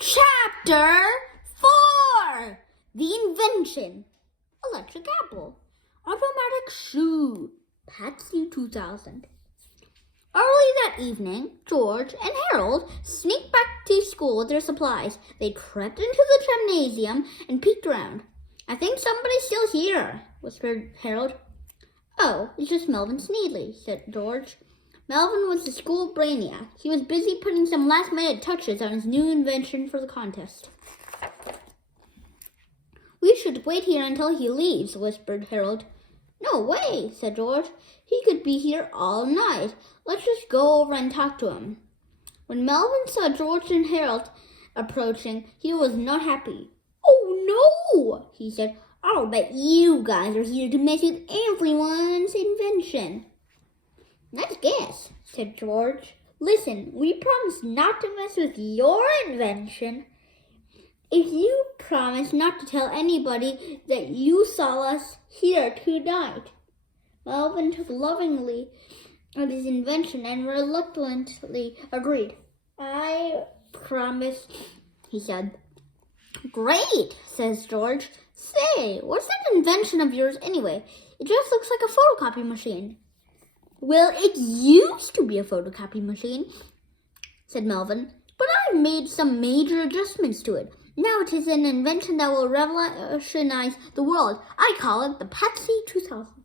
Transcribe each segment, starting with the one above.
Chapter 4. The Invention. Electric Apple. Automatic Shoe. Patsy 2000. Early that evening, George and Harold sneaked back to school with their supplies. They crept into the gymnasium and peeked around. "I think somebody's still here," whispered Harold. "Oh, it's just Melvin Sneedley," said George. Melvin was the school brainiac. He was busy putting some last-minute touches on his new invention for the contest. "We should wait here until he leaves," whispered Harold. "No way," said George. "He could be here all night. Let's just go over and talk to him." When Melvin saw George and Harold approaching, he was not happy. "Oh no," he said. "I'll bet you guys are here to mess with everyone's invention." "Nice guess," said George. "Listen, we promised not to mess with your invention. If you promise not to tell anybody that you saw us here tonight." Melvin took lovingly at his invention and reluctantly agreed. "I promise," he said. "Great," says George. "Say, what's that invention of yours anyway? It just looks like a photocopy machine." "Well, it used to be a photocopy machine," said Melvin, "but I've made some major adjustments to it. Now it is an invention that will revolutionize the world. I call it the Patsy 2000.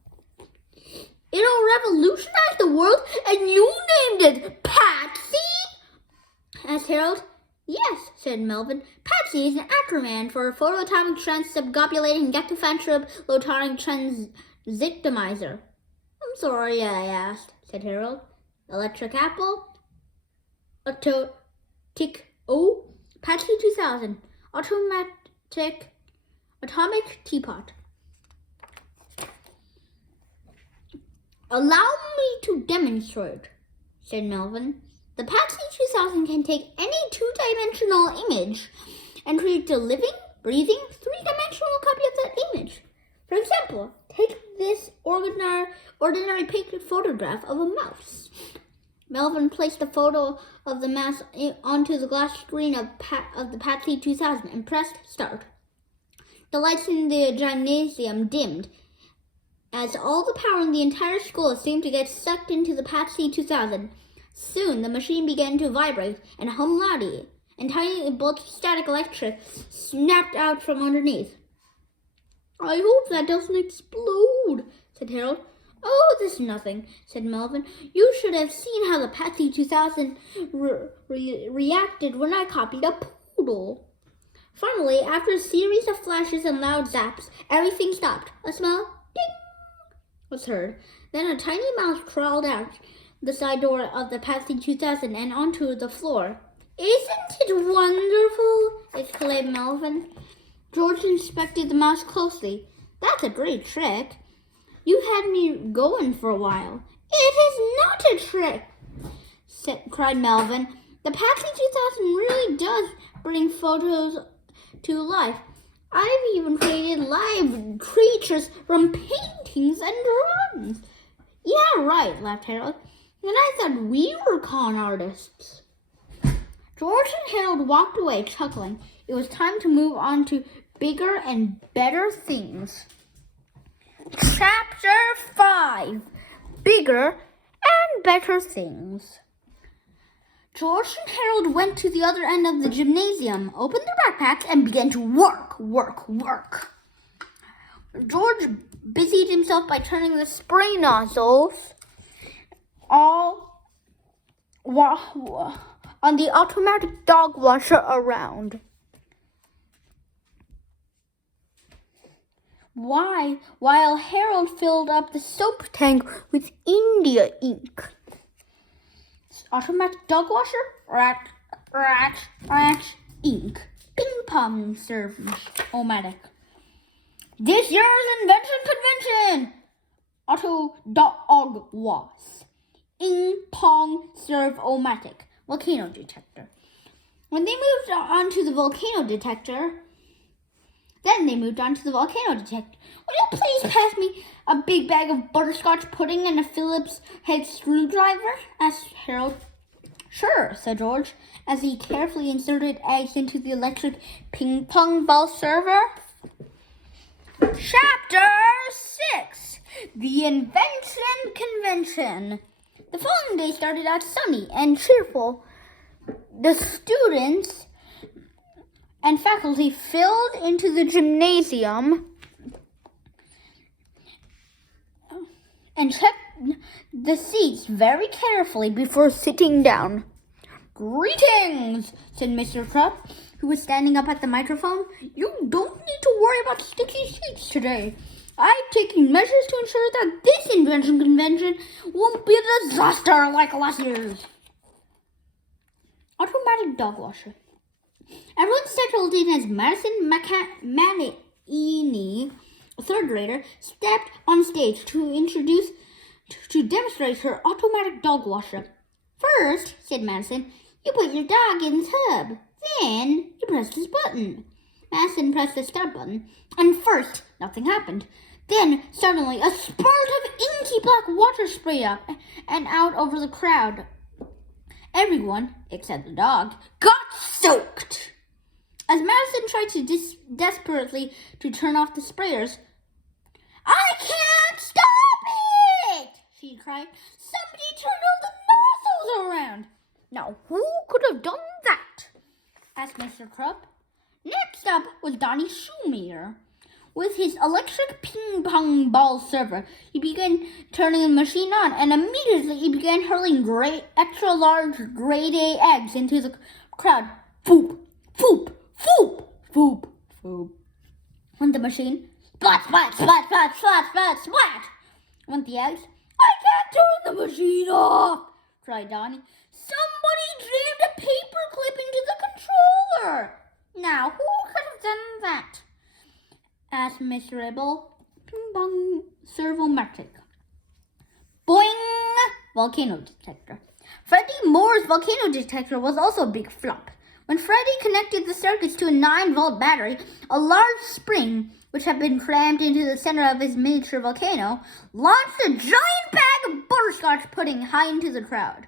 "It'll revolutionize the world, and you named it Patsy?" asked Harold. "Yes," said Melvin. "Patsy is an acronym for photoatomic transubgobulating gactofantrib transvictimizer." "I'm sorry I asked," said Harold. "Electric Apple, Patsy 2000, atomic teapot." "Allow me to demonstrate," said Melvin. "The Patsy 2000 can take any two-dimensional image and create a living, breathing, three-dimensional copy of that image. For example, take this ordinary photograph of a mouse." Melvin placed the photo of the mouse onto the glass screen of the Patsy 2000 and pressed start. The lights in the gymnasium dimmed as all the power in the entire school seemed to get sucked into the Patsy 2000. Soon the machine began to vibrate and hum loudly, and tiny bolts of static electric snapped out from underneath. "I hope that doesn't explode," said Harold. "Oh, this is nothing," said Melvin. "You should have seen how the Patsy 2000 reacted when I copied a poodle." Finally, after a series of flashes and loud zaps, everything stopped. A small ding was heard. Then a tiny mouse crawled out the side door of the Patsy 2000 and onto the floor. "Isn't it wonderful?" exclaimed Melvin. George inspected the mouse closely. "That's a great trick. You had me going for a while." "It is not a trick," cried Melvin. "The Patsy 2000 really does bring photos to life. I've even created live creatures from paintings and drawings." "Yeah, right," laughed Harold. "And I thought we were con artists." George and Harold walked away, chuckling. It was time to move on to bigger and better things. Chapter 5. Bigger and Better Things. George and Harold went to the other end of the gymnasium, opened their backpacks, and began to work. George busied himself by turning the spray nozzles on the automatic dog washer around. While Harold filled up the soap tank with India ink. Automatic dog washer, rat, ink. Ping pong serve-o-matic. This year's invention convention. Auto dog wash. Ping pong serve-o-matic. Volcano detector. Then they moved on to the volcano detector. "Will you please pass me a big bag of butterscotch pudding and a Phillips head screwdriver?" asked Harold. "Sure," said George, as he carefully inserted eggs into the electric ping pong ball server. Chapter 6. The Invention Convention. The following day started out sunny and cheerful. The students and faculty filed into the gymnasium and checked the seats very carefully before sitting down. "Greetings," said Mr. Krupp, who was standing up at the microphone. "You don't need to worry about sticky seats today. I've taken measures to ensure that this invention convention won't be a disaster like last year's." Automatic dog washer. Everyone settled in as Madison Maniini, a third grader, stepped on stage to demonstrate her automatic dog washer. "First," said Madison, "you put your dog in the tub. Then you press this button." Madison pressed the start button, and first, nothing happened. Then, suddenly, a spurt of inky black water sprayed up and out over the crowd. Everyone, except the dog, got soaked. As Madison tried desperately to turn off the sprayers, "I can't stop it!" she cried. "Somebody turn all the nozzles around." "Now, who could have done that?" asked Mr. Krupp. Next up was Donnie Shoemaker. With his electric ping-pong ball server, he began turning the machine on, and immediately he began hurling extra-large grade A eggs into the crowd. Foop, foop, foop, foop, foop, went the machine. Splat, splat, splat, splat, splat, splat, splat, went the eggs. "I can't turn the machine off," cried Donnie. "Somebody jammed a paper clip into the controller." "Now, who could have done that?" asked Miss Ribble. Ping-pong servometric. Boing! Volcano detector. Freddie Moore's volcano detector was also a big flop. When Freddie connected the circuits to a 9-volt battery, a large spring, which had been crammed into the center of his miniature volcano, launched a giant bag of butterscotch pudding high into the crowd.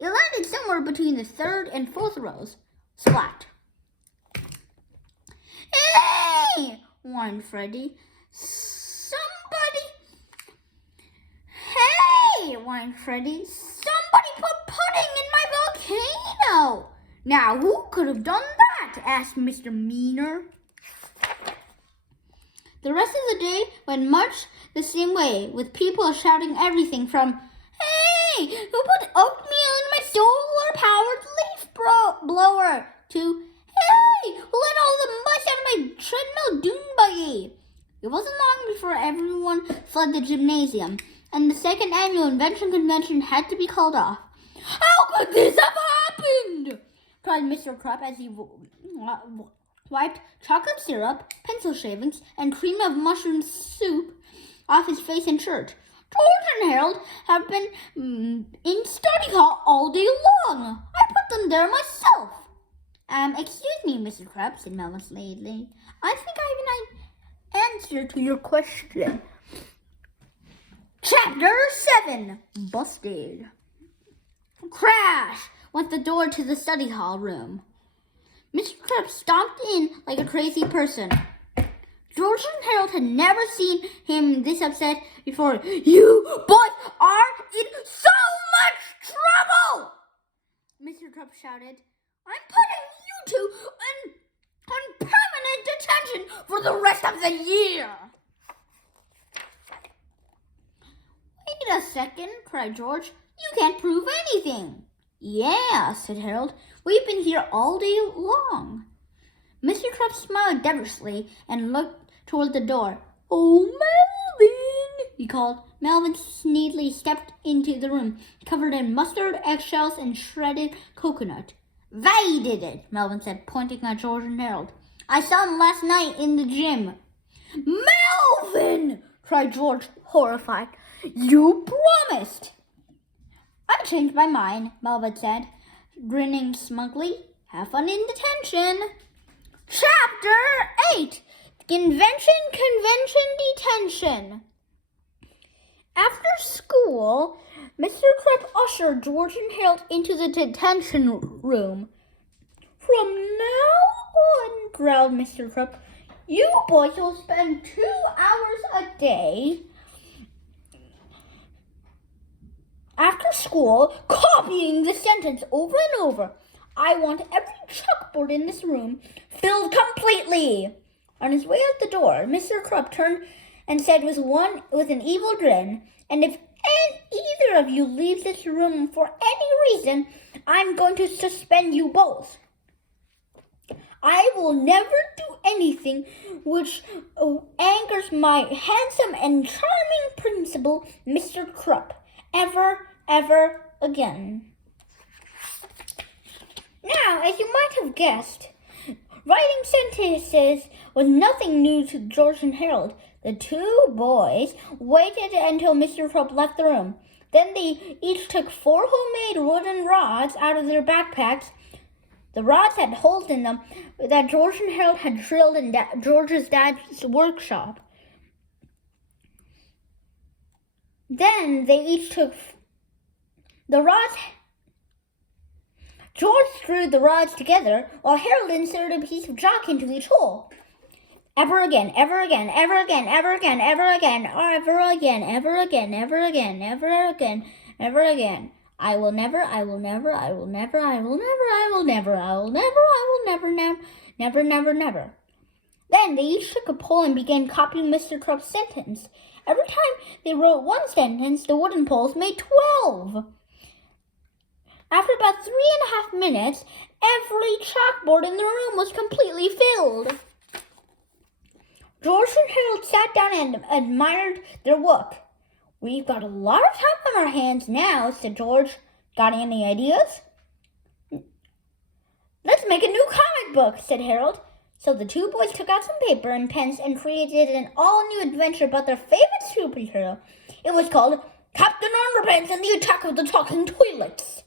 It landed somewhere between the third and fourth rows. Splat. "Hey!" whined Freddie. "Hey!" whined Freddie. "Somebody put pudding in my volcano!" "Now, who could have done that?" asked Mr. Meaner. The rest of the day went much the same way, with people shouting everything from, "Hey, who put oatmeal in my solar-powered leaf blower?" to, "Hey, who let all the mush out of my treadmill dune buggy?" It wasn't long before everyone fled the gymnasium, and the second annual invention convention had to be called off. "How could this have happened?" cried Mr. Krupp as he wiped chocolate syrup, pencil shavings, and cream of mushroom soup off his face and shirt. "George and Harold have been in study hall all day long. I put them there myself." Excuse me, Mr. Krupp," said Melvin slyly. "I think I have an answer to your question." Chapter 7. Busted. Crash went the door to the study hall room. Mr. Krupp stomped in like a crazy person. George and Harold had never seen him this upset before. "You boys are in so much trouble!" Mr. Krupp shouted. "I'm putting you two on permanent detention for the rest of the year." "Wait a second," cried George. "You can't prove anything." "Yeah," said Harold. "We've been here all day long." Mr. Krupp smiled devilishly and looked toward the door. "Oh, Melvin!" he called. Melvin neatly stepped into the room, covered in mustard, eggshells, and shredded coconut. "They did it," Melvin said, pointing at George and Harold. "I saw them last night in the gym." "Melvin!" cried George, horrified. "You promised." "I changed my mind," Melvin said, grinning smugly. "Have fun in detention." Chapter 8. Invention Convention Detention. After school, Mr. Krupp ushered George and Harold into the detention room. From now on, growled Mr. Krupp, you boys will spend 2 hours a day after school copying the sentence over and over. I want every chalkboard in this room filled completely. On his way out the door, Mr. Krupp turned and said with an evil grin, and if either of you leaves this room for any reason, I'm going to suspend you both. I will never do anything which angers my handsome and charming principal, Mr. Krupp, ever again. Now, as you might have guessed, writing sentences was nothing new to George and Harold. The two boys waited until Mr. Krupp left the room. Then they each took 4 homemade wooden rods out of their backpacks. The rods had holes in them that George and Harold had drilled in George's dad's workshop. Then they each took the rods. George screwed the rods together while Harold inserted a piece of chalk into each hole. Ever again, ever again, ever again, ever again, ever again, ever again, ever again, ever again, ever again, ever again. I will never, I will never, I will never, I will never, I will never, I will never, I will never, never, never, never. Then they each took a pole and began copying Mr. Krupp's sentence. Every time they wrote one sentence, the wooden poles made 12. After about 3.5 minutes, every chalkboard in the room was completely filled. George and Harold sat down and admired their work. We've got a lot of time on our hands now, said George. Got any ideas? Let's make a new comic book, said Harold. So the two boys took out some paper and pens and created an all-new adventure about their favorite superhero. It was called Captain Underpants and the Attack of the Talking Toilets.